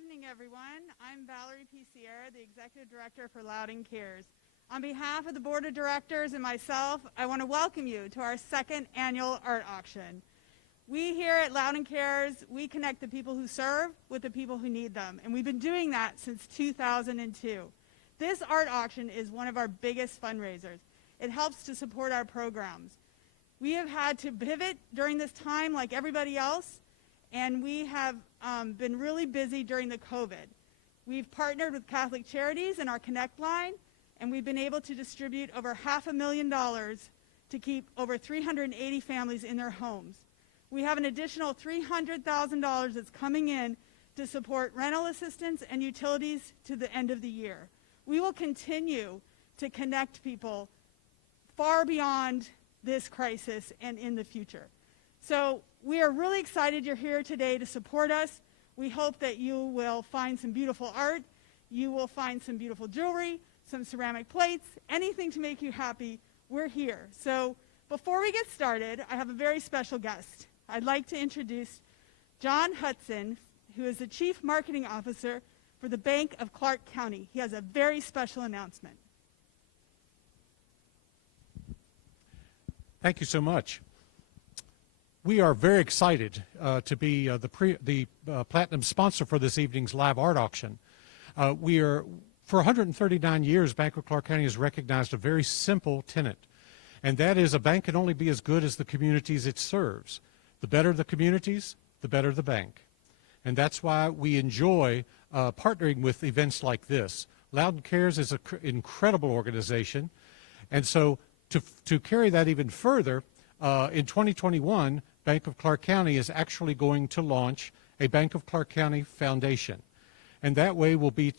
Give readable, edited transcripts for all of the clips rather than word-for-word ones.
evening, everyone. I'm Valerie P. Sierra, the Executive Director for Loudoun Cares. On behalf of the Board of Directors and myself, I want to welcome you to our second annual art auction. We here at Loudoun Cares, we connect the people who serve with the people who need them, and we've been doing that since 2002. This art auction is one of our biggest fundraisers. It helps to support our programs. We have had to pivot during this time like everybody else, and we have been really busy during the COVID. We've partnered with Catholic Charities in our Connect line, and we've been able to distribute over $500,000 to keep over 380 families in their homes. We have an additional $300,000 that's coming in to support rental assistance and utilities to the end of the year. We will continue to connect people far beyond this crisis and in the future. So we are really excited you're here today to support us. We hope that you will find some beautiful art, you will find some beautiful jewelry, some ceramic plates, anything to make you happy. We're here. So before we get started, I have a very special guest. I'd like to introduce John Hudson, who is the Chief Marketing Officer for the Bank of Clark County. He has a very special announcement. Thank you so much. We are very excited to be the platinum sponsor for this evening's live art auction. For 139 years, Bank of Clark County has recognized a very simple tenet, and that is a bank can only be as good as the communities it serves. The better the communities, the better the bank. And that's why we enjoy partnering with events like this. Loudoun Cares is an incredible organization, and so to carry that even further, in 2021, Bank of Clark County is actually going to launch a Bank of Clark County Foundation. And that way we'll be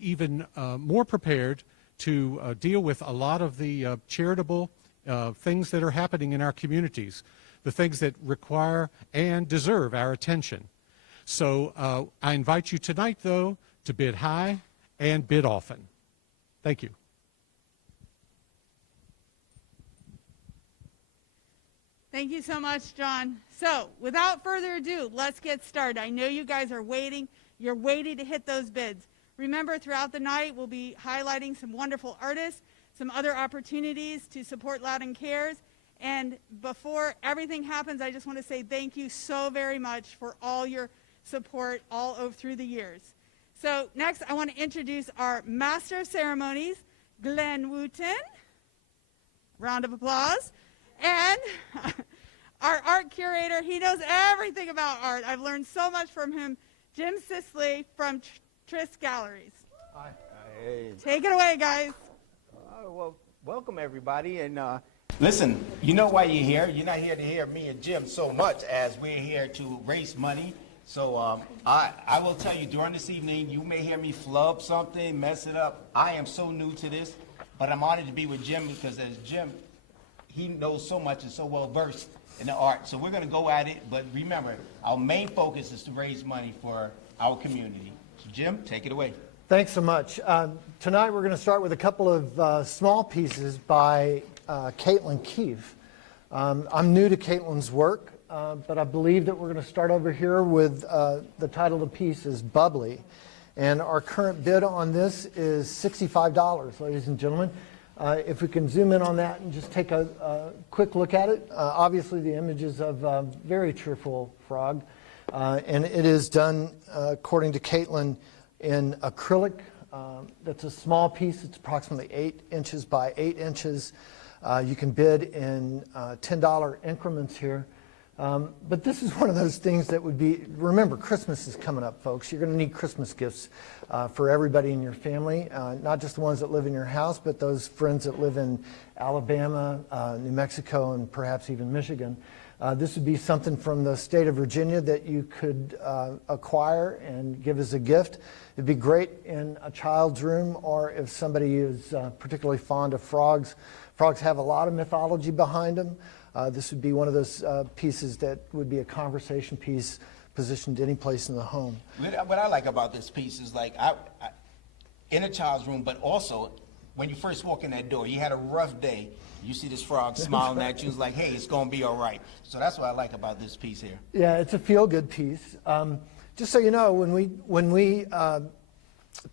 even more prepared to deal with a lot of the charitable things that are happening in our communities, the things that require and deserve our attention. So I invite you tonight, though, to bid high and bid often. Thank you. Thank you so much, John. So without further ado, let's get started. I know you guys are waiting. You're waiting to hit those bids. Remember, throughout the night, we'll be highlighting some wonderful artists, some other opportunities to support Loudoun Cares. And before everything happens, I just want to say thank you so very much for all your support all over through the years. So next, I want to introduce our Master of Ceremonies, Glenn Wooten. Round of applause. And our art curator, he knows everything about art. I've learned so much from him, Jim Sisley from Tris Galleries. Hi. Hey. Take it away, guys. Well, welcome everybody. And listen, you know why you're here. You're not here to hear me and Jim so much as we're here to raise money. So I will tell you, during this evening, you may hear me flub something, mess it up. I am so new to this, but I'm honored to be with Jim because as Jim, he knows so much and so well versed in the art. So we're going to go at it, but remember, our main focus is to raise money for our community. So Jim, take it away. Thanks so much. Tonight we're going to start with a couple of small pieces by Caitlin Keefe. I'm new to Caitlin's work, but I believe that we're going to start over here with the title of the piece is Bubbly. And our current bid on this is $65, ladies and gentlemen. If we can zoom in on that and just take a quick look at it. Obviously the image is of a very cheerful frog, and it is done, according to Caitlin, in acrylic. That's a small piece. It's approximately 8 inches by 8 inches. You can bid in $10 increments here. But this is one of those things that would be, remember, Christmas is coming up, folks. You're going to need Christmas gifts for everybody in your family, not just the ones that live in your house, but those friends that live in Alabama, New Mexico, and perhaps even Michigan. This would be something from the state of Virginia that you could acquire and give as a gift. It'd be great in a child's room, or if somebody is particularly fond of frogs. Frogs have a lot of mythology behind them. This would be one of those pieces that would be a conversation piece positioned any place in the home. What I like about this piece is like in a child's room, but also when you first walk in that door, you had a rough day. You see this frog smiling at you, it's like, hey, it's going to be all right. So that's what I like about this piece here. Yeah, it's a feel-good piece. just so you know, when we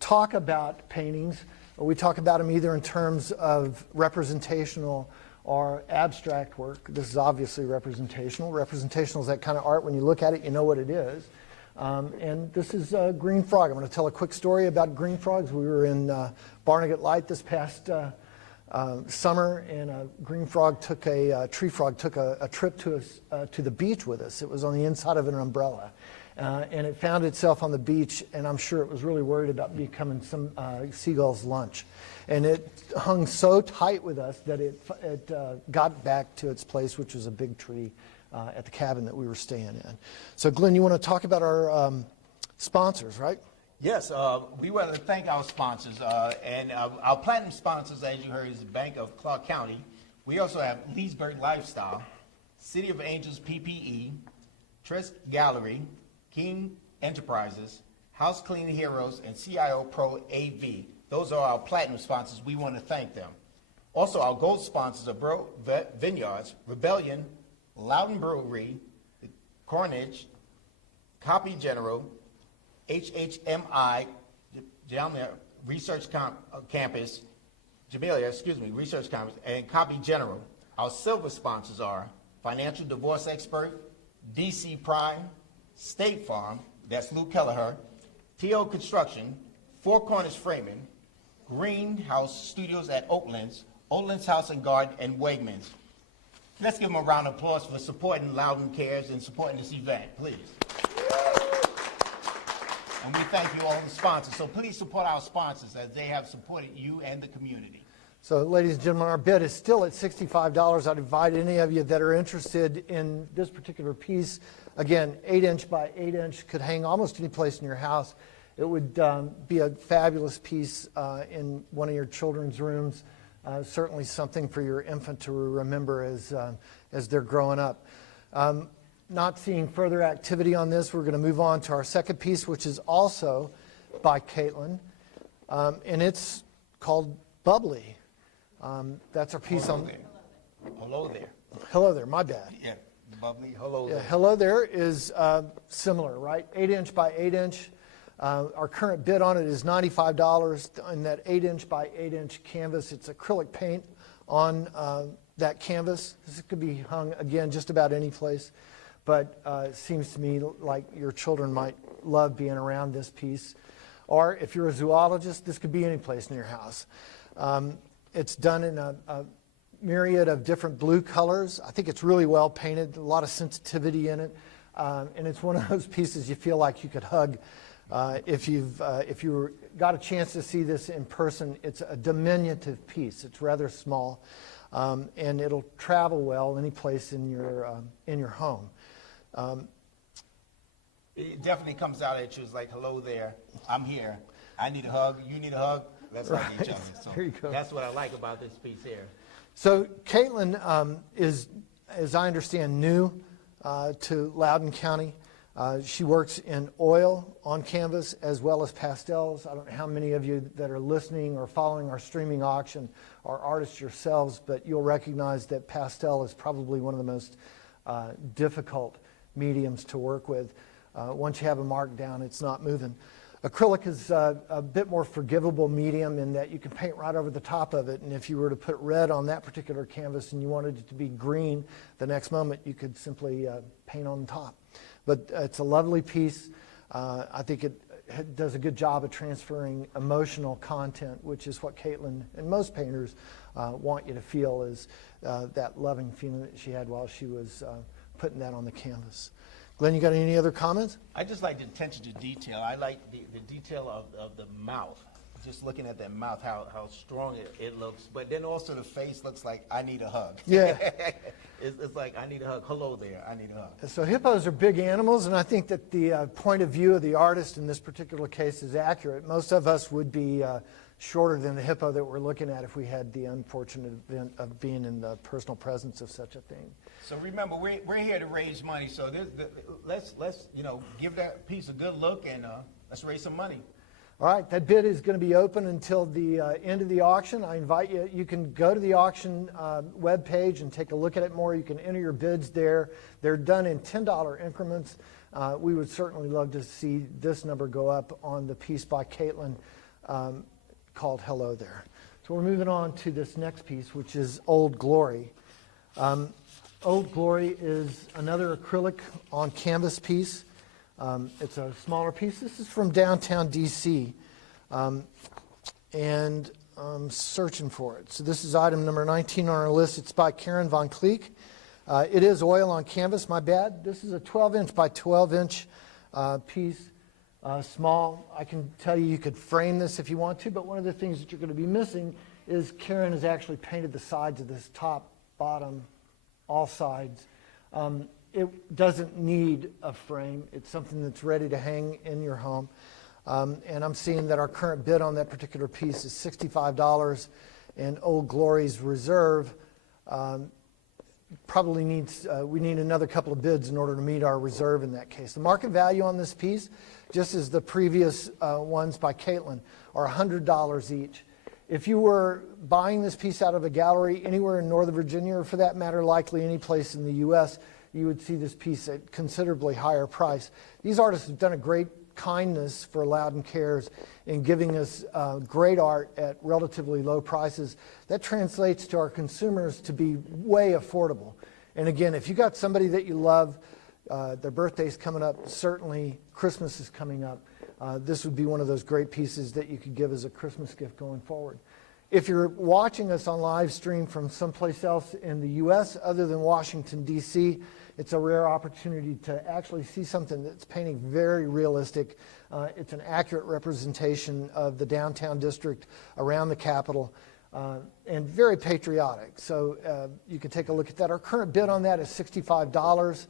talk about paintings, or we talk about them either in terms of representational or abstract work, this is obviously representational. Representational is that kind of art, when you look at it, you know what it is. And this is Green Frog. I'm going to tell a quick story about green frogs. We were in Barnegat Light this past summer, and a green frog took a tree frog took a trip to the beach with us. It was on the inside of an umbrella, and it found itself on the beach, and I'm sure it was really worried about becoming some seagull's lunch. And it hung so tight with us that it got back to its place, which was a big tree at the cabin that we were staying in. So Glenn, you want to talk about our sponsors, right? Yes, we want to thank our sponsors, and our platinum sponsors, as you heard, is the Bank of Clark County. We also have Leesburg Lifestyle, City of Angels PPE, Trisk Gallery, King Enterprises, House Cleaning Heroes, and CIO Pro AV. Those are our platinum sponsors. We want to thank them. Also, our gold sponsors are Bro Vineyards, Rebellion, Loudoun Brewery, Cornage, Copy General, HHMI, Jamelia Research Campus, Research Campus, and Copy General. Our silver sponsors are Financial Divorce Expert, DC Prime, State Farm, that's Lou Kelleher, TO Construction, Four Corners Framing, Greenhouse Studios at Oaklands, Oaklands House and Garden, and Wegmans. Let's give them a round of applause for supporting Loudoun Cares and supporting this event, please. And we thank you all the sponsors. So please support our sponsors as they have supported you and the community. So ladies and gentlemen, our bid is still at $65. I'd invite any of you that are interested in this particular piece. Again, 8-inch by 8-inch, could hang almost any place in your house. It would be a fabulous piece in one of your children's rooms. Certainly something for your infant to remember as they're growing up. Not seeing further activity on this, we're going to move on to our second piece, which is also by Caitlin, and it's called Bubbly. That's our piece on... Hello there. Hello there, my bad. Yeah, Bubbly, hello there. Yeah, Hello there is similar, right? 8-inch by 8-inch. Our current bid on it is $95 on that 8-inch by 8-inch canvas. It's acrylic paint on that canvas. This could be hung, again, just about any place. But it seems to me like your children might love being around this piece. Or if you're a zoologist, this could be any place in your house. It's done in a myriad of different blue colors. I think it's really well painted, a lot of sensitivity in it. And it's one of those pieces you feel like you could hug. If you got a chance to see this in person, it's a diminutive piece. It's rather small, and it'll travel well any place in your home. It definitely comes out at you as like, hello there, I'm here. I need a hug, you need a hug. Let's hug each other. So there you go. That's what I like about this piece here. So Caitlin is, as I understand, new to Loudoun County. She works in oil on canvas as well as pastels. I don't know how many of you that are listening or following our streaming auction are artists yourselves, but you'll recognize that pastel is probably one of the most difficult mediums to work with. Once you have a mark down, it's not moving. Acrylic is a bit more forgivable medium in that you can paint right over the top of it, and if you were to put red on that particular canvas and you wanted it to be green the next moment, you could simply paint on the top. But it's a lovely piece. I think it does a good job of transferring emotional content, which is what Caitlin and most painters want you to feel, is that loving feeling that she had while she was putting that on the canvas. Glenn, you got any other comments? I just like the attention to detail. I like the detail of the mouth. Just looking at that mouth, how strong it looks. But then also the face looks like, I need a hug. Yeah. It's like, I need a hug. Hello there, I need a hug. So hippos are big animals, and I think that the point of view of the artist in this particular case is accurate. Most of us would be shorter than the hippo that we're looking at if we had the unfortunate event of being in the personal presence of such a thing. So remember, we're here to raise money. So let's give that piece a good look, and let's raise some money. All right, that bid is going to be open until the end of the auction. I invite you, you can go to the auction webpage and take a look at it more. You can enter your bids there. They're done in $10 increments. we would certainly love to see this number go up on the piece by Caitlin called Hello There. So we're moving on to this next piece, which is Old Glory. Old Glory is another acrylic on canvas piece. It's a smaller piece. This is from downtown DC, and I'm searching for it. So this is item number 19 on our list. It's by Karen Von Cleek. It is oil on canvas, my bad. This is a 12-inch by 12-inch piece, small. I can tell you could frame this if you want to, but one of the things that you're going to be missing is Karen has actually painted the sides of this, top, bottom, all sides. It doesn't need a frame. It's something that's ready to hang in your home. And I'm seeing that our current bid on that particular piece is $65, and Old Glory's reserve probably needs, we need another couple of bids in order to meet our reserve in that case. The market value on this piece, just as the previous ones by Caitlin, are $100 each. If you were buying this piece out of a gallery anywhere in Northern Virginia, or for that matter, likely any place in the U.S., you would see this piece at considerably higher price. These artists have done a great kindness for Loudoun Cares in giving us great art at relatively low prices. That translates to our consumers to be way affordable. And again, if you got somebody that you love, their birthday's coming up, certainly Christmas is coming up, this would be one of those great pieces that you could give as a Christmas gift going forward. If you're watching us on live stream from someplace else in the U.S. other than Washington, D.C., it's a rare opportunity to actually see something that's painting very realistic. It's an accurate representation of the downtown district around the Capitol, and very patriotic. So you can take a look at that. Our current bid on that is $65.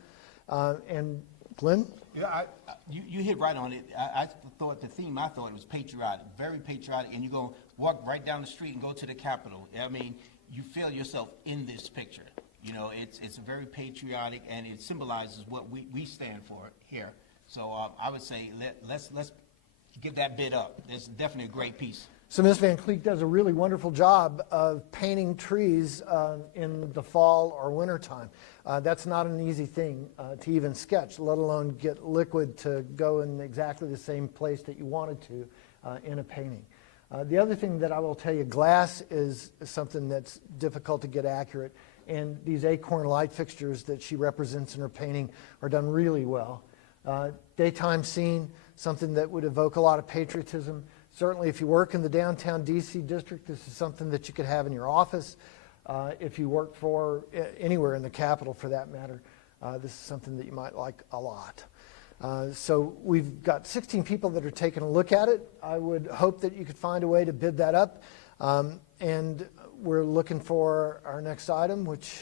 And Glenn? Yeah, you hit right on it. I thought the theme, I thought it was patriotic, very patriotic, and you're going to walk right down the street and go to the Capitol. I mean, you feel yourself in this picture. You know, it's very patriotic, and it symbolizes what we stand for here. So I would say let's get that bid up. It's definitely a great piece. So Ms. Van Cleek does a really wonderful job of painting trees in the fall or winter time. That's not an easy thing to even sketch, let alone get liquid to go in exactly the same place that you wanted to in a painting. The other thing that I will tell you, glass is something that's difficult to get accurate, and these acorn light fixtures that she represents in her painting are done really well. Daytime scene, something that would evoke a lot of patriotism. Certainly if you work in the downtown DC district, this is something that you could have in your office. If you work for anywhere in the Capitol for that matter, this is something that you might like a lot. So we've got 16 people that are taking a look at it. I would hope that you could find a way to bid that up. And we're looking for our next item, which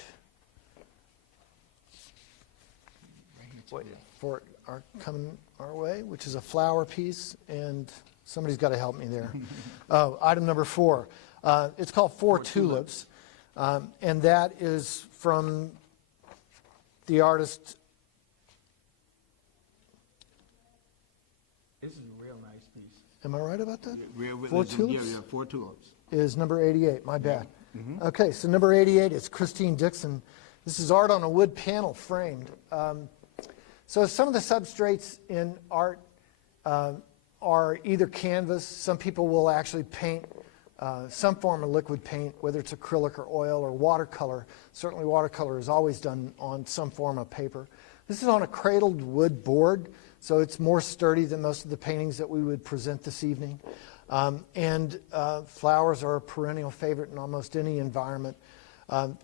coming our way, which is a flower piece, and somebody's got to help me there. Oh, item number 4. It's called Four Tulips, and that is from the artist. This is a real nice piece. Am I right about that? Four Tulips? Yeah, Four Tulips. Is number 88, my bad. Yeah. Mm-hmm. Okay, so number 88 is Christine Dixon. This is art on a wood panel framed. So some of the substrates in art are either canvas. Some people will actually paint some form of liquid paint, whether it's acrylic or oil or watercolor. Certainly watercolor is always done on some form of paper. This is on a cradled wood board, so it's more sturdy than most of the paintings that we would present this evening. And flowers are a perennial favorite in almost any environment.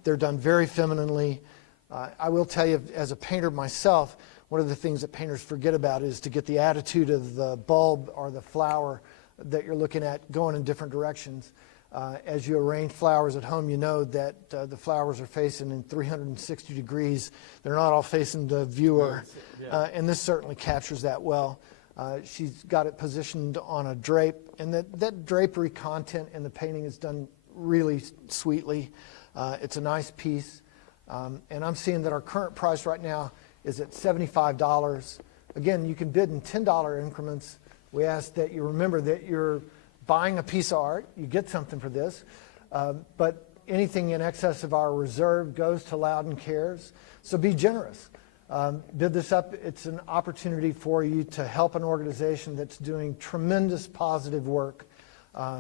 They're done very femininely. I will tell you, as a painter myself, one of the things that painters forget about is to get the attitude of the bulb or the flower that you're looking at going in different directions. As you arrange flowers at home, you know that the flowers are facing in 360 degrees. They're not all facing the viewer, and this certainly captures that well. She's got it positioned on a drape, and that drapery content in the painting is done really sweetly. It's a nice piece, and I'm seeing that our current price right now is at $75. Again, you can bid in $10 increments. We ask that you remember that you're buying a piece of art. You get something for this, but anything in excess of our reserve goes to Loudoun Cares. So be generous. bid this up. It's an opportunity for you to help an organization that's doing tremendous positive work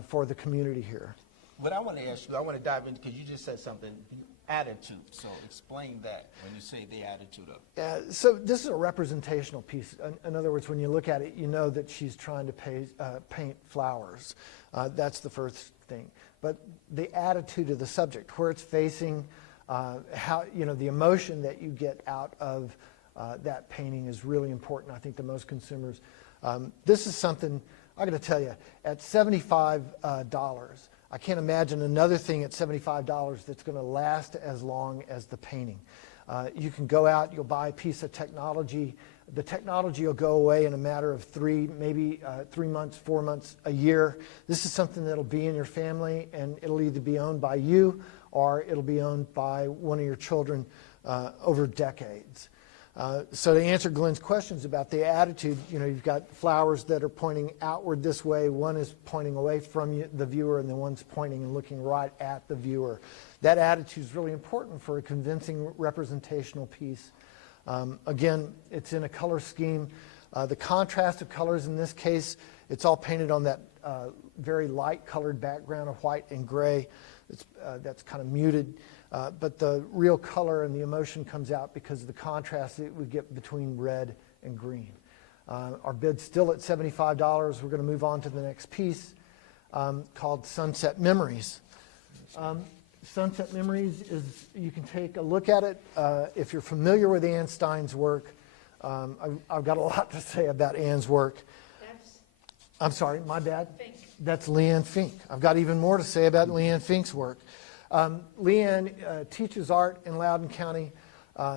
for the community here. What I want to ask you, I want to dive in because you just said something, the attitude. So explain that when you say the attitude of. So this is a representational piece. In other words, when you look at it, you know that she's trying to paint flowers. That's the first thing. But the attitude of the subject, where it's facing, how, you know, the emotion that you get out of that painting is really important. I think to most consumers. This is something, I got to tell you, at $75, I can't imagine another thing at $75 that's going to last as long as the painting. You can go out, you'll buy a piece of technology. The technology will go away in a matter of 3 months, 4 months, a year. This is something that'll be in your family, and it'll either be owned by you or it'll be owned by one of your children over decades. So to answer Glenn's questions about the attitude, you know, you've got flowers that are pointing outward this way. One is pointing away from you, the viewer, and the one's pointing and looking right at the viewer. That attitude is really important for a convincing representational piece. Again, it's in a color scheme. The contrast of colors in this case, it's all painted on that very light colored background of white and gray. That's kind of muted. But the real color and the emotion comes out because of the contrast that we get between red and green. Our bid's still at $75. We're going to move on to the next piece called Sunset Memories. Sunset Memories is, you can take a look at it. If you're familiar with Ann Stein's work, I've got a lot to say about Ann's work. I'm sorry, my bad. Fink. That's Leanne Fink. I've got even more to say about Leanne Fink's work. Leanne teaches art in Loudoun County.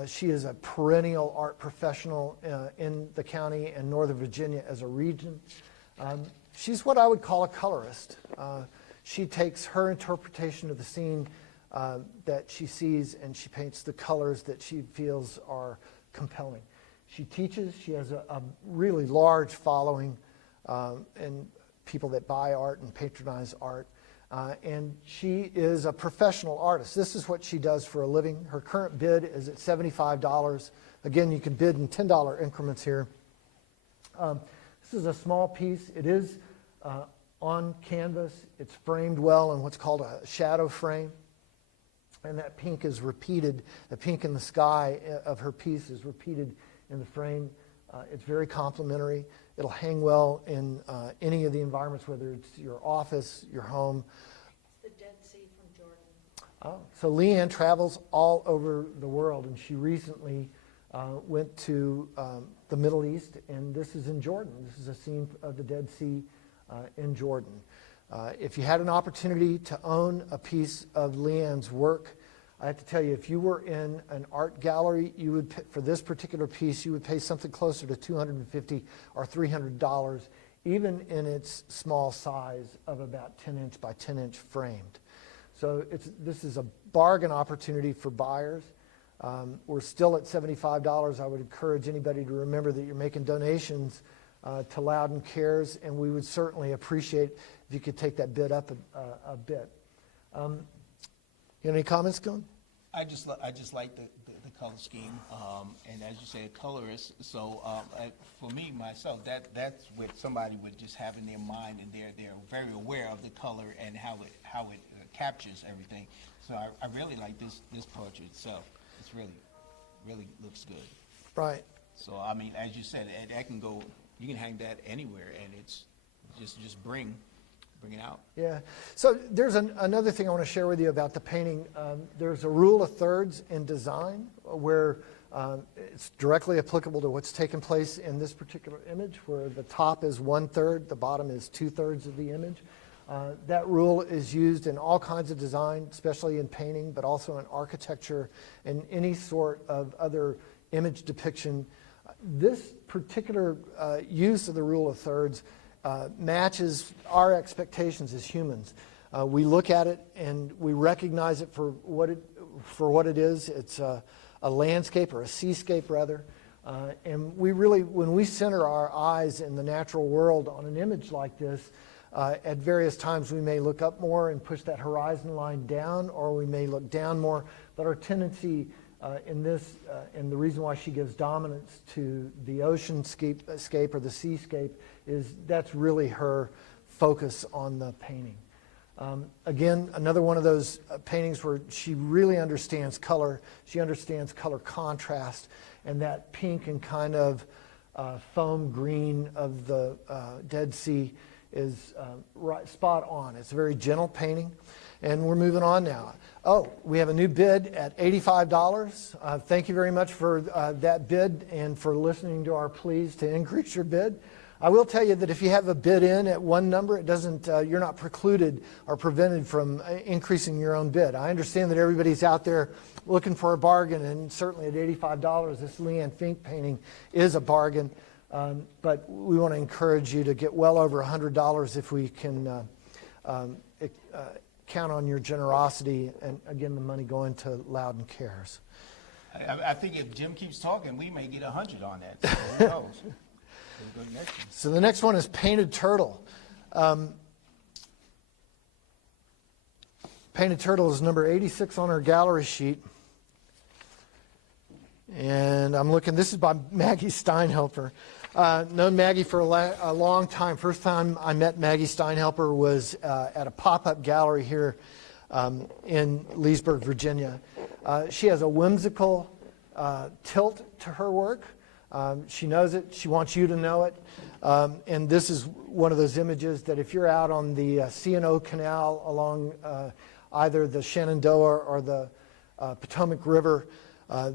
She is a perennial art professional in the county and Northern Virginia as a region. She's what I would call a colorist. She takes her interpretation of the scene that she sees and she paints the colors that she feels are compelling. She teaches. She has a really large following and people that buy art and patronize art. And she is a professional artist. This is what she does for a living. Her current bid is at $75. Again, you can bid in $10 increments here. This is a small piece. It is on canvas. It's framed well in what's called a shadow frame. And that pink is repeated. The pink in the sky of her piece is repeated in the frame. It's very complimentary. It'll hang well in any of the environments, whether it's your office, your home. It's the Dead Sea from Jordan. Oh, so Leanne travels all over the world, and she recently went to the Middle East, and this is in Jordan. This is a scene of the Dead Sea in Jordan. If you had an opportunity to own a piece of Leanne's work, I have to tell you, if you were in an art gallery, you would, for this particular piece, you would pay something closer to $250 or $300, even in its small size of about 10-inch by 10-inch framed. So this is a bargain opportunity for buyers. We're still at $75. I would encourage anybody to remember that you're making donations to Loudoun Cares, and we would certainly appreciate if you could take that bid up a bit. You have any comments, Glenn? I just like the color scheme, and as you say, a colorist. So for me, myself, that's what somebody would just have in their mind, and they're very aware of the color and how it captures everything. So I really like this portrait itself. It's really looks good. Right. So I mean, as you said, that can go. You can hang that anywhere, and it's just bring it out. Yeah. So there's another thing I want to share with you about the painting. There's a rule of thirds in design where it's directly applicable to what's taken place in this particular image, where the top is 1/3, the bottom is 2/3 of the image. That rule is used in all kinds of design, especially in painting, but also in architecture and any sort of other image depiction. This particular use of the rule of thirds matches our expectations as humans. We look at it and we recognize it for what it is. It's a landscape, or a seascape rather. And we really, when we center our eyes in the natural world on an image like this, at various times we may look up more and push that horizon line down, or we may look down more. But our tendency in this, and the reason why she gives dominance to the ocean scape or the seascape is that's really her focus on the painting. Again, another one of those paintings where she really understands color. She understands color contrast, and that pink and kind of foam green of the Dead Sea is right, spot on. It's a very gentle painting. And we're moving on now. Oh, we have a new bid at $85. Thank you very much for that bid and for listening to our pleas to increase your bid. I will tell you that if you have a bid in at one number, it doesn't, you're not precluded or prevented from increasing your own bid. I understand that everybody's out there looking for a bargain, and certainly at $85, this Leanne Fink painting is a bargain. But we want to encourage you to get well over $100 if we can count on your generosity, and again, the money going to Loudoun Cares. I think if Jim keeps talking, we may get 100 on that. So who knows? We'll go next one. So the next one is Painted Turtle. Painted Turtle is number 86 on our gallery sheet. And I'm looking, this is by Maggie Steinhelper. Known Maggie for a long time. First time I met Maggie Steinhelper was at a pop-up gallery here in Leesburg, Virginia. She has a whimsical tilt to her work. She knows it. She wants you to know it. And this is one of those images that if you're out on the C&O Canal along either the Shenandoah or the Potomac River,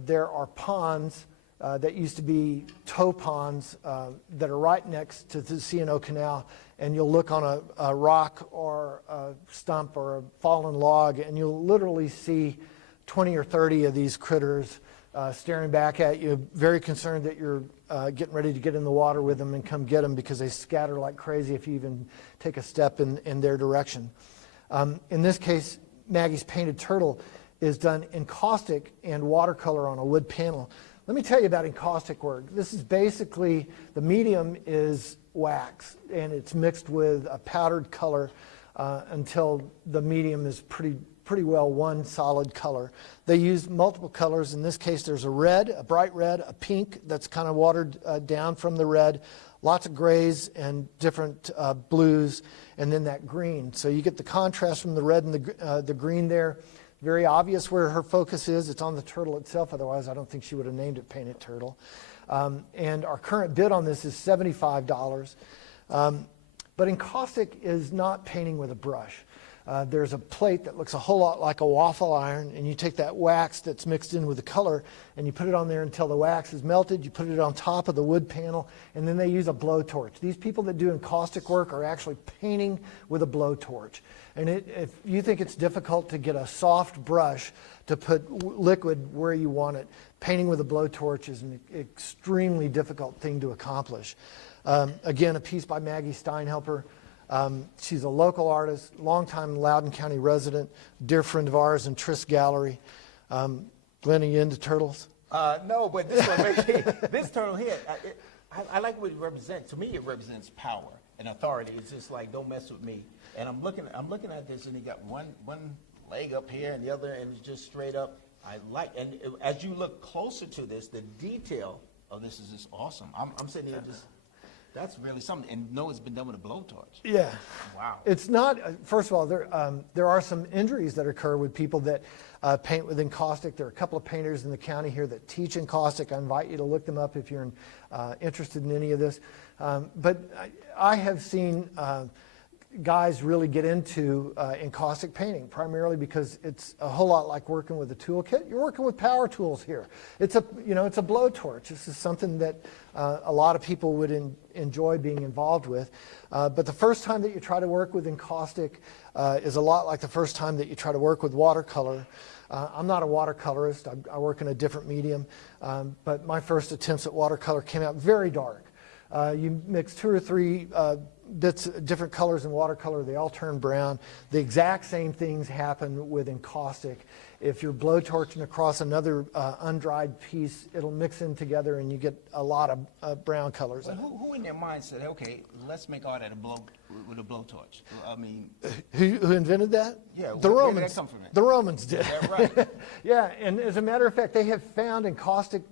there are ponds that used to be tow ponds that are right next to the C&O Canal, and you'll look on a rock or a stump or a fallen log, and you'll literally see 20 or 30 of these critters staring back at you, very concerned that you're getting ready to get in the water with them and come get them because they scatter like crazy if you even take a step in their direction. In this case, Maggie's Painted Turtle is done in caustic and watercolor on a wood panel. Let me tell you about encaustic work. This is basically, the medium is wax, and it's mixed with a powdered color until the medium is pretty well one solid color. They use multiple colors. In this case, there's a red, a bright red, a pink that's kind of watered down from the red, lots of grays and different blues, and then that green. So you get the contrast from the red and the green there. Very obvious where her focus is. It's on the turtle itself. Otherwise, I don't think she would have named it Painted Turtle. And our current bid on this is $75. But encaustic is not painting with a brush. There's a plate that looks a whole lot like a waffle iron, and you take that wax that's mixed in with the color, and you put it on there until the wax is melted. You put it on top of the wood panel, and then they use a blowtorch. These people that do encaustic work are actually painting with a blowtorch. And if you think it's difficult to get a soft brush to put liquid where you want it, painting with a blowtorch is an extremely difficult thing to accomplish. Again, a piece by Maggie Steinhelper. She's a local artist, longtime Loudoun County resident, dear friend of ours in Tris Gallery. Glenn, are you into turtles? No, but this one, this turtle here, I like what it represents. To me, it represents power and authority. It's just like, don't mess with me. And I'm looking at this, and he got one leg up here, and the other, and it's just straight up. And as you look closer to this, the detail of this is just awesome. I'm sitting here just. That's really something, and no, it's been done with a blowtorch. Yeah. Wow. It's not, first of all, there are some injuries that occur with people that paint with encaustic. There are a couple of painters in the county here that teach encaustic. I invite you to look them up if you're interested in any of this. But I have seen guys really get into encaustic painting, primarily because it's a whole lot like working with a toolkit. You're working with power tools here. It's a blowtorch. This is something that a lot of people would enjoy being involved with. But the first time that you try to work with encaustic is a lot like the first time that you try to work with watercolor. I'm not a watercolorist. I work in a different medium. But my first attempts at watercolor came out very dark. You mix 2 or 3 bits, different colors in watercolor, they all turn brown. The exact same things happen with encaustic. If you're blowtorching across another undried piece, it'll mix in together and you get a lot of brown colors. Well, who in their mind said, okay, let's make art with a blowtorch? I mean, who invented that? Yeah, the where Romans. did that come from? The Romans did. Is that right? Yeah, and as a matter of fact, they have found encaustic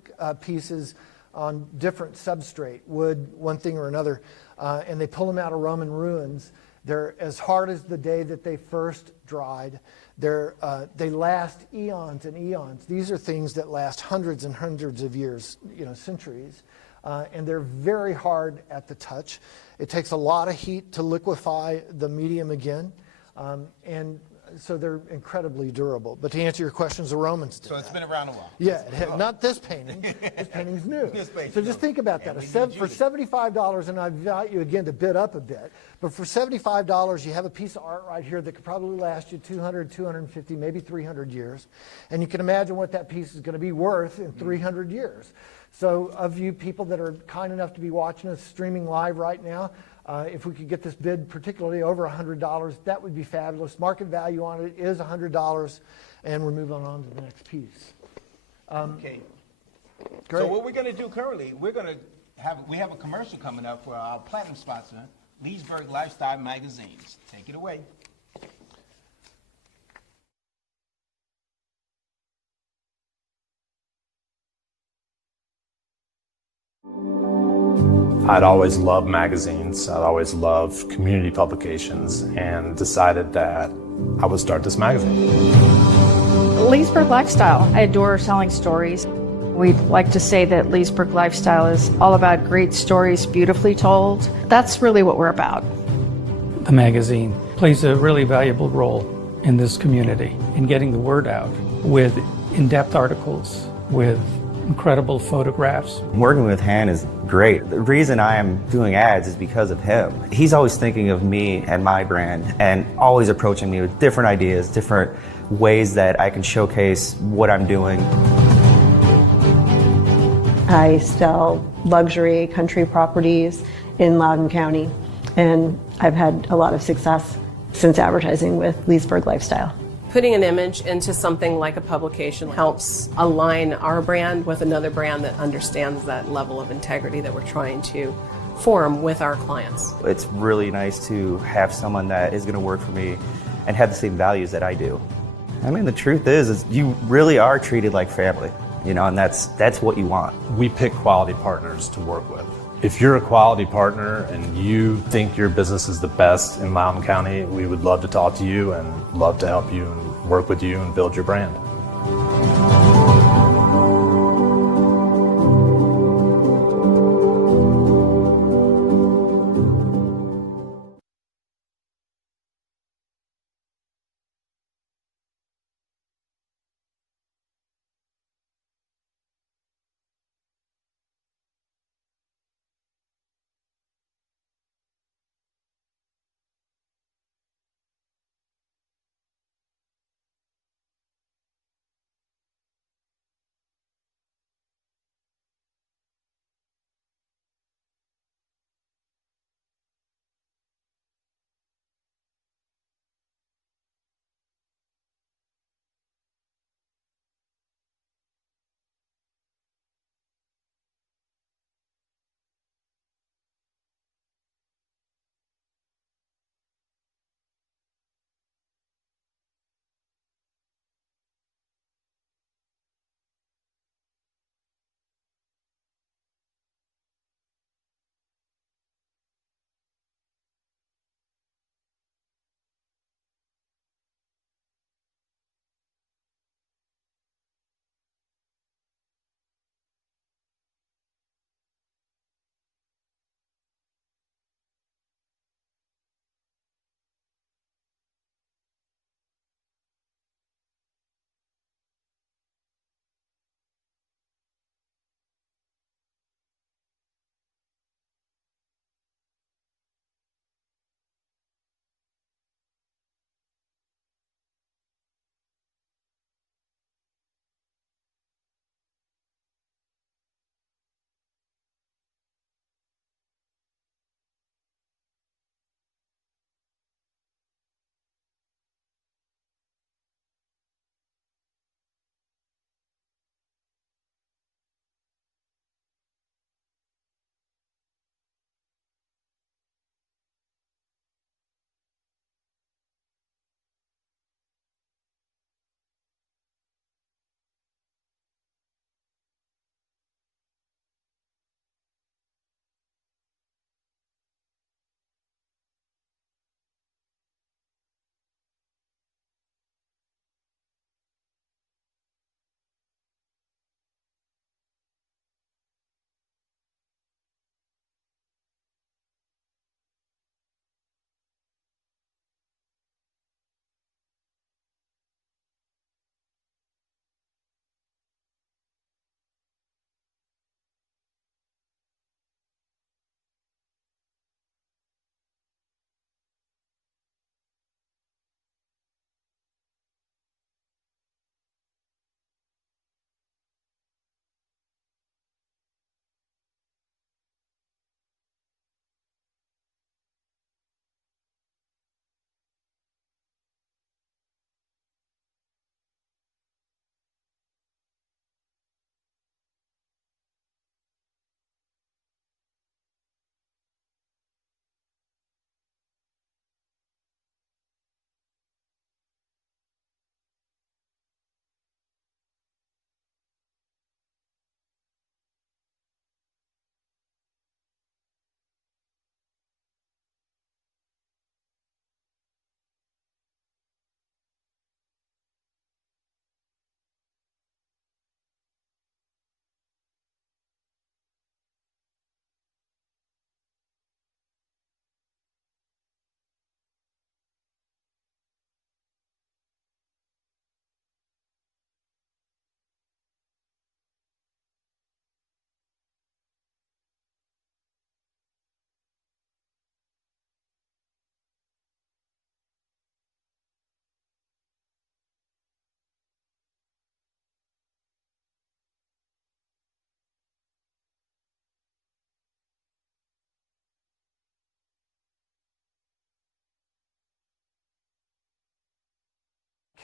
pieces on different substrate, wood, one thing or another, and they pull them out of Roman ruins. They're as hard as the day that they first dried. They last eons and eons. These are things that last hundreds and hundreds of years, centuries, and they're very hard at the touch. It takes a lot of heat to liquefy the medium again, and so they're incredibly durable. But to answer your questions, the Romans did So it's that. been around a while. Yeah, not this painting. This painting's new. This painting, So just think about that. For $75, and I invite you again to bid up a bit, but for $75, you have a piece of art right here that could probably last you 200, 250, maybe 300 years. And you can imagine what that piece is going to be worth in 300 years. So of you people that are kind enough to be watching us streaming live right now, if we could get this bid particularly over $100, that would be fabulous. Market value on it is $100, and we're moving on to the next piece. Okay. Great. So what we're going to do currently, we have a commercial coming up for our platinum sponsor, Leesburg Lifestyle Magazines. Take it away. I'd always loved magazines, I'd always loved community publications, and decided that I would start this magazine. Leesburg Lifestyle. I adore selling stories. We'd like to say that Leesburg Lifestyle is all about great stories beautifully told. That's really what we're about. The magazine plays a really valuable role in this community in getting the word out with in-depth articles, with incredible photographs. Working with Han is great. The reason I am doing ads is because of him. He's always thinking of me and my brand and always approaching me with different ideas, different ways that I can showcase what I'm doing. I sell luxury country properties in Loudoun County, and I've had a lot of success since advertising with Leesburg Lifestyle. Putting an image into something like a publication helps align our brand with another brand that understands that level of integrity that we're trying to form with our clients. It's really nice to have someone that is going to work for me and have the same values that I do. I mean, the truth is you really are treated like family, and that's what you want. We pick quality partners to work with. If you're a quality partner and you think your business is the best in Loudoun County, we would love to talk to you and love to help you and work with you and build your brand.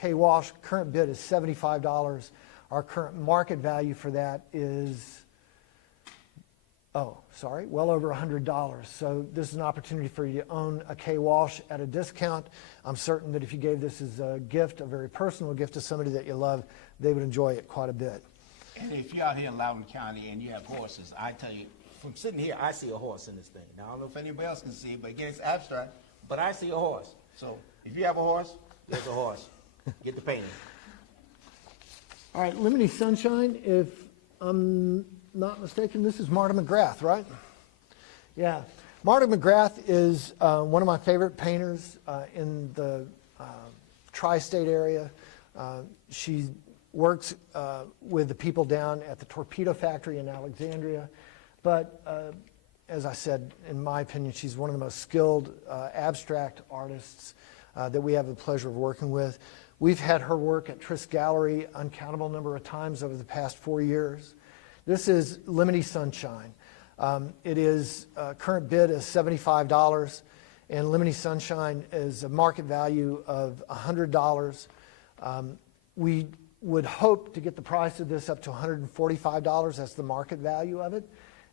K-wash. Current bid is $75. Our current market value for that is, well over $100. So this is an opportunity for you to own a K-wash at a discount. I'm certain that if you gave this as a gift, a very personal gift to somebody that you love, they would enjoy it quite a bit. And if you're out here in Loudoun County and you have horses, I tell you, from sitting here, I see a horse in this thing. Now, I don't know if anybody else can see, but again, it's abstract, but I see a horse. So if you have a horse, there's a horse. Get the painting. All right, Lemony Sunshine, if I'm not mistaken, this is Marta McGrath, right? Yeah. Marta McGrath is one of my favorite painters in the tri-state area. She works with the people down at the Torpedo Factory in Alexandria. But as I said, in my opinion, she's one of the most skilled abstract artists that we have the pleasure of working with. We've had her work at Trisk Gallery uncountable number of times over the past 4 years. This is Lemony Sunshine. It is current bid is $75, and Lemony Sunshine is a market value of $100. We would hope to get the price of this up to $145. That's the market value of it.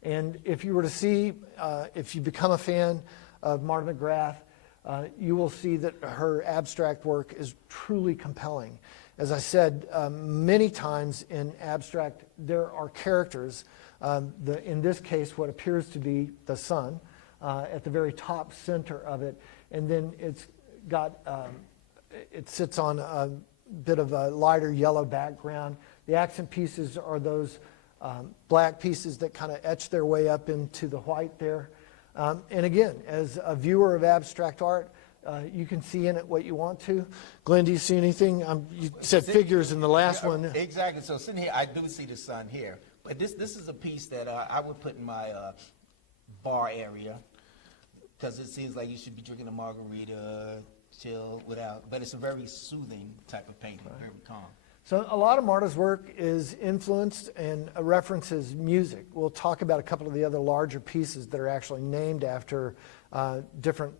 And if you were to see, if you become a fan of Marta McGrath, you will see that her abstract work is truly compelling. As I said, many times in abstract, there are characters. In this case, what appears to be the sun at the very top center of it. And then it's got, it sits on a bit of a lighter yellow background. The accent pieces are those black pieces that kind of etch their way up into the white there. And again, as a viewer of abstract art, you can see in it what you want to. Glenn, do you see anything? You said figures in the last one. Exactly. So sitting here, I do see the sun here. But this is a piece that I would put in my bar area because it seems like you should be drinking a margarita, chill without. But it's a very soothing type of painting, very calm. So a lot of Marta's work is influenced and references music. We'll talk about a couple of the other larger pieces that are actually named after different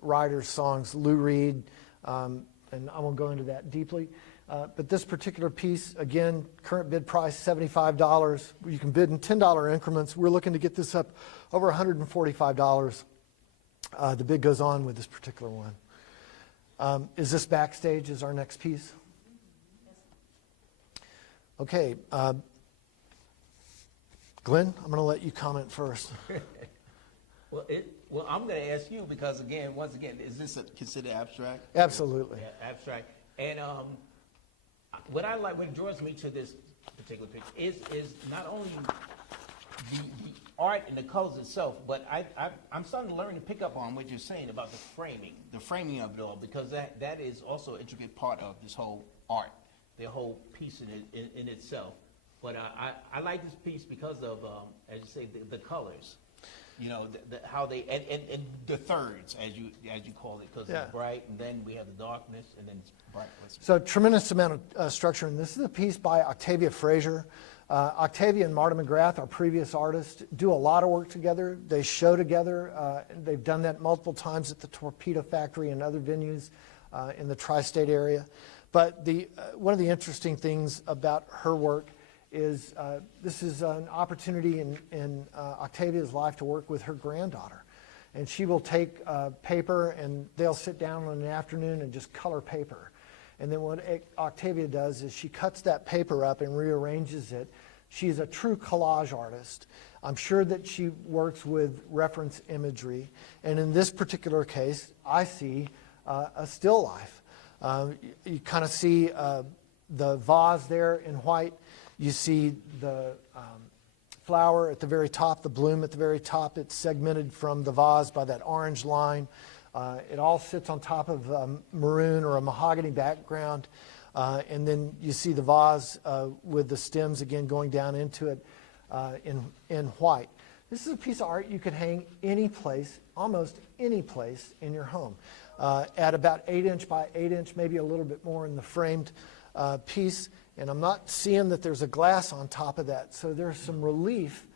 writers' songs, Lou Reed, and I won't go into that deeply. But this particular piece, again, current bid price $75. You can bid in $10 increments. We're looking to get this up over $145. The bid goes on with this particular one. Is this Backstage is our next piece? Okay, Glenn, I'm going to let you comment first. Well, I'm going to ask you because, again, once again, is this considered abstract? Absolutely. Yeah, abstract. And what I like, what draws me to this particular picture is not only the art and the colors itself, but I'm starting to learn to pick up on what you're saying about the framing of it all, because that is also an intricate part of this whole art. The whole piece in itself. But I like this piece because of, as you say, the colors. You know, how they, and the thirds, as you call it, because it's bright, and then we have the darkness, and then it's bright. So tremendous amount of structure, and this is a piece by Octavia Frazier. Octavia and Marta McGrath, our previous artists, do a lot of work together. They show together. They've done that multiple times at the Torpedo Factory and other venues in the tri-state area. But one of the interesting things about her work is this is an opportunity in Octavia's life to work with her granddaughter. And she will take paper and they'll sit down in an afternoon and just color paper. And then what Octavia does is she cuts that paper up and rearranges it. She's a true collage artist. I'm sure that she works with reference imagery. And in this particular case, I see a still life. You kind of see the vase there in white. You see the flower at the very top, the bloom at the very top. It's segmented from the vase by that orange line. It all sits on top of maroon or a mahogany background. And then you see the vase with the stems again going down into it in white. This is a piece of art you could hang any place, almost any place in your home. At about 8 inch by 8 inch, maybe a little bit more in the framed piece. And I'm not seeing that there's a glass on top of that. So there's some relief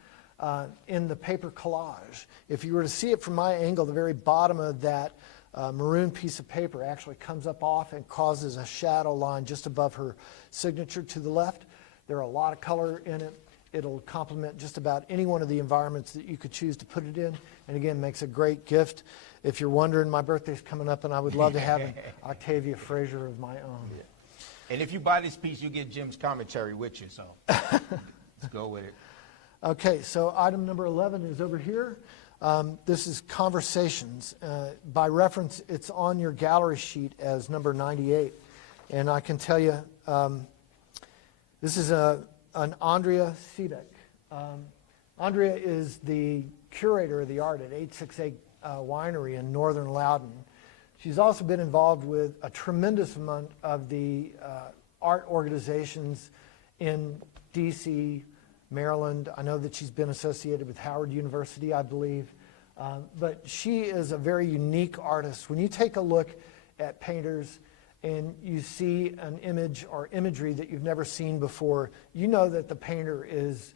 in the paper collage. If you were to see it from my angle, the very bottom of that maroon piece of paper actually comes up off and causes a shadow line just above her signature to the left. There are a lot of color in it. It'll complement just about any one of the environments that you could choose to put it in. And again, makes a great gift. If you're wondering, my birthday's coming up and I would love to have an Octavia Fraser of my own. Yeah. And if you buy this piece, you get Jim's commentary with you, so let's go with it. Okay, so item number 11 is over here. This is Conversations. By reference, it's on your gallery sheet as number 98. And I can tell you, this is an Andrea Seebeck. Andrea is the curator of the art at 868 Winery in northern Loudoun. She's also been involved with a tremendous amount of the art organizations in D.C., Maryland. I know that she's been associated with Howard University, I believe. But she is a very unique artist. When you take a look at painters and you see an image or imagery that you've never seen before, you know that the painter is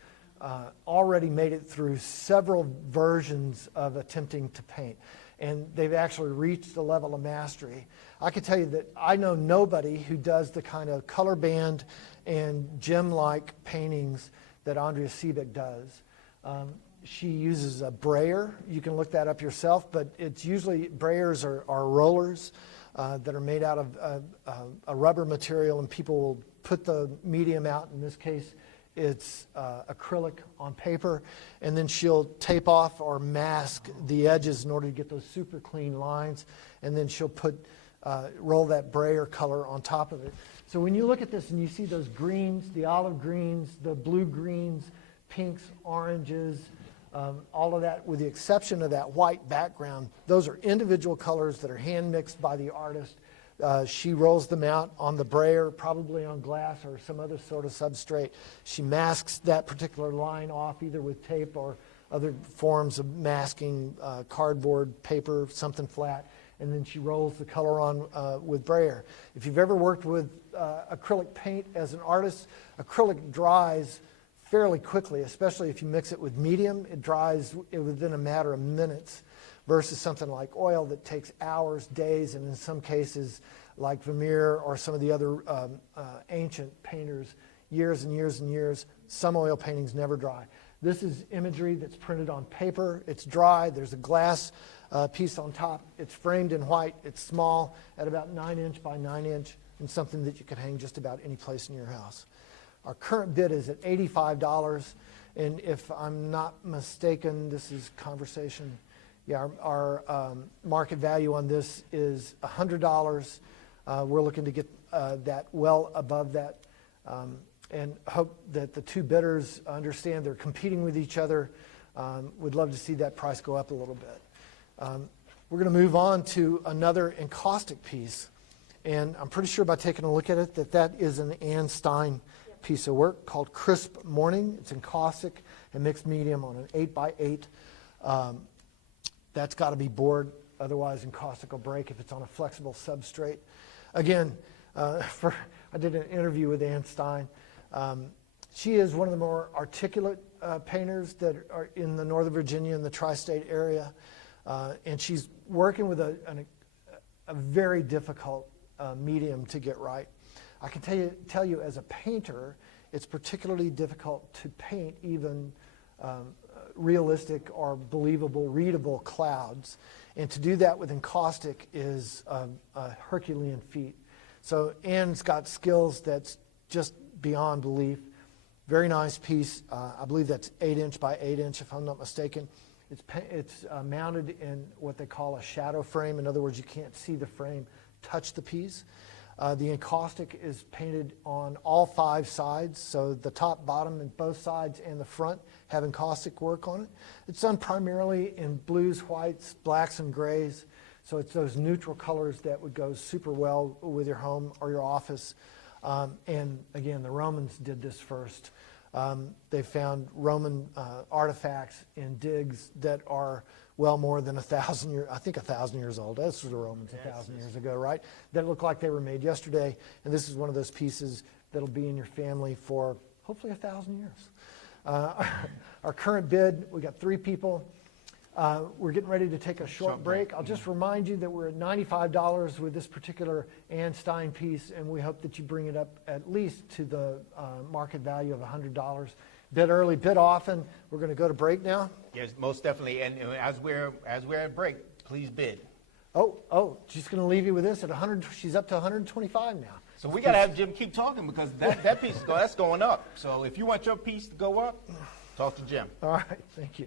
already made it through several versions of attempting to paint. And they've actually reached the level of mastery. I can tell you that I know nobody who does the kind of color band and gem-like paintings that Andrea Seebeck does. She uses a brayer. You can look that up yourself, but it's usually, brayers are rollers that are made out of a rubber material, and people will put the medium out. In this case, it's acrylic on paper, and then she'll tape off or mask the edges in order to get those super clean lines, and then she'll roll that brayer color on top of it. So when you look at this and you see those greens, the olive greens, the blue greens, pinks, oranges, all of that, with the exception of that white background, those are individual colors that are hand mixed by the artist. She rolls them out on the brayer, probably on glass or some other sort of substrate. She masks that particular line off either with tape or other forms of masking, cardboard, paper, something flat, and then she rolls the color on with brayer. If you've ever worked with acrylic paint as an artist, acrylic dries fairly quickly, especially if you mix it with medium. It dries within a matter of minutes, versus something like oil that takes hours, days, and in some cases, like Vermeer or some of the other ancient painters, years and years and years. Some oil paintings never dry. This is imagery that's printed on paper. It's dry. There's a glass piece on top. It's framed in white. It's small, at about 9 inch by 9 inch, and something that you could hang just about any place in your house. Our current bid is at $85, and if I'm not mistaken, this is Conversation. Yeah, our market value on this is $100. We're looking to get that well above that, and hope that the two bidders understand they're competing with each other. We'd love to see that price go up a little bit. We're going to move on to another encaustic piece, and I'm pretty sure by taking a look at it that is an Ann Stein piece of work called Crisp Morning. It's encaustic and mixed medium on an 8x8. That's got to be bored, otherwise encaustic will break if it's on a flexible substrate. Again, I did an interview with Ann Stein. She is one of the more articulate painters that are in the Northern Virginia and the tri-state area, and she's working with a very difficult medium to get right. I can tell you as a painter, it's particularly difficult to paint even realistic or believable, readable clouds. And to do that with encaustic is a Herculean feat. So Ann's got skills that's just beyond belief. Very nice piece. I believe that's 8 inch by 8 inch, if I'm not mistaken. It's mounted in what they call a shadow frame. In other words, you can't see the frame touch the piece. The encaustic is painted on all 5 sides, so the top, bottom, and both sides and the front have encaustic work on it. It's done primarily in blues, whites, blacks, and grays, so it's those neutral colors that would go super well with your home or your office. And again, the Romans did this first. They found Roman artifacts in digs that are well more than 1,000 years, I think 1,000 years old. That's the Romans 1,000 years ago, right? That look like they were made yesterday. And this is one of those pieces that'll be in your family for hopefully 1,000 years. Our current bid, we got 3 people. We're getting ready to take a short break. I'll just remind you that we're at $95 with this particular Ann Stein piece, and we hope that you bring it up at least to the market value of $100. Bid early, bid often. We're going to go to break now. Yes, most definitely. And as we're at break, please bid. Oh, she's going to leave you with this at 100. She's up to 125 now. So we got to have Jim keep talking because that piece that's going up. So if you want your piece to go up, talk to Jim. All right, thank you.